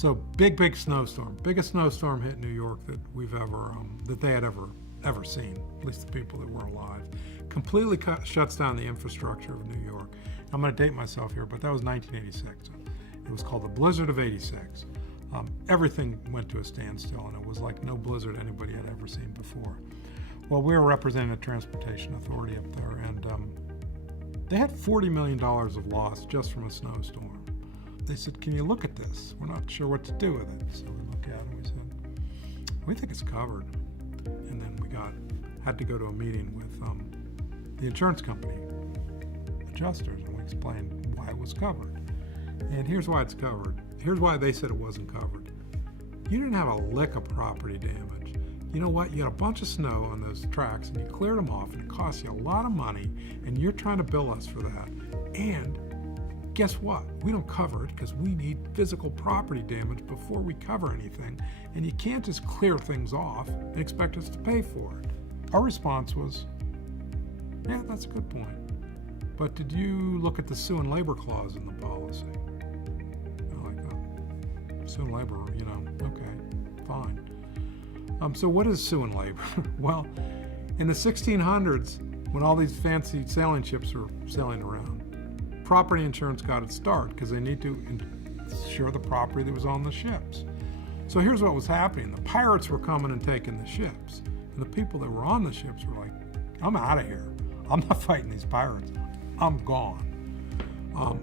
So big snowstorm, biggest snowstorm hit New York that we've ever, that they had ever seen, at least the people that were alive. Completely shuts down the infrastructure of New York. I'm going to date myself here, but that was 1986. It was called the Blizzard of '86. Everything went to a standstill, and it was like no blizzard anybody had ever seen before. Well, we were representing a transportation authority up there, and they had $40 million of loss just from a snowstorm. They said, can you look at this? We're not sure what to do with it. So we looked at it and we said, we think it's covered. And then we had to go to a meeting with the insurance company adjusters, and we explained why it was covered. And here's why it's covered. Here's why they said it wasn't covered. You didn't have a lick of property damage. You know what? You had a bunch of snow on those tracks and you cleared them off, and it cost you a lot of money, and you're trying to bill us for that. And guess what? We don't cover it because we need physical property damage before we cover anything, and you can't just clear things off and expect us to pay for it. Our response was, yeah, that's a good point. But did you look at the sue and labor clause in the policy? They're like, oh, sue and labor, okay, fine. So what is sue and labor? Well, in the 1600s, when all these fancy sailing ships were sailing around, property insurance got its start because they need to insure the property that was on the ships. So here's what was happening. The pirates were coming and taking the ships, and the people that were on the ships were like, I'm out of here. I'm not fighting these pirates. I'm gone.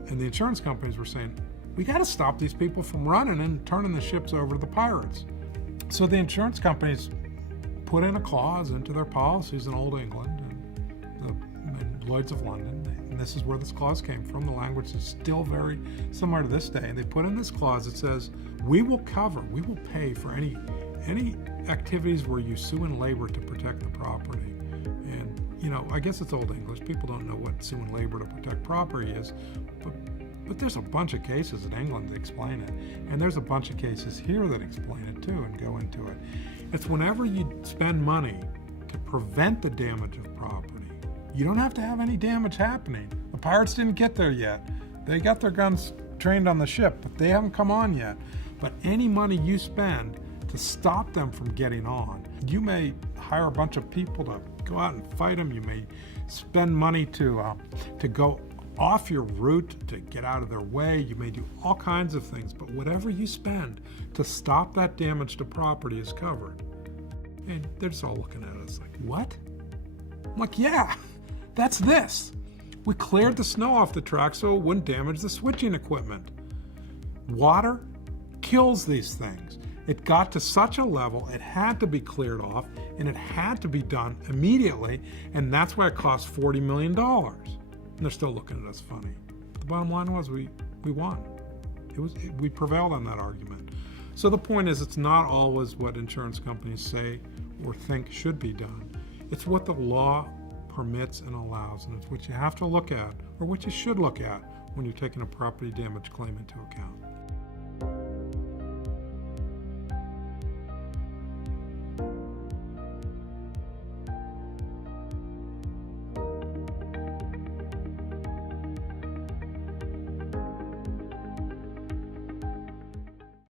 And the insurance companies were saying, we got to stop these people from running and turning the ships over to the pirates. So the insurance companies put in a clause into their policies in Old England and Lloyd's of London. And this is where this clause came from. The language is still very similar to this day. And they put in this clause that says, we will pay for any activities where you sue and labor to protect the property. And, I guess it's Old English. People don't know what sue and labor to protect property is. But there's a bunch of cases in England that explain it. And there's a bunch of cases here that explain it too and go into it. It's whenever you spend money to prevent the damage of property. You don't have to have any damage happening. The pirates didn't get there yet. They got their guns trained on the ship, but they haven't come on yet. But any money you spend to stop them from getting on, you may hire a bunch of people to go out and fight them. You may spend money to go off your route to get out of their way. You may do all kinds of things, but whatever you spend to stop that damage to property is covered. And they're just all looking at us like, what? I'm like, yeah. That's this. We cleared the snow off the track so it wouldn't damage the switching equipment. Water kills these things. It got to such a level, it had to be cleared off, and it had to be done immediately, and that's why it cost $40 million. And they're still looking at us funny. But the bottom line was we won. We prevailed on that argument. So the point is, it's not always what insurance companies say or think should be done. It's what the law permits and allows, and it's what you have to look at, or what you should look at when you're taking a property damage claim into account.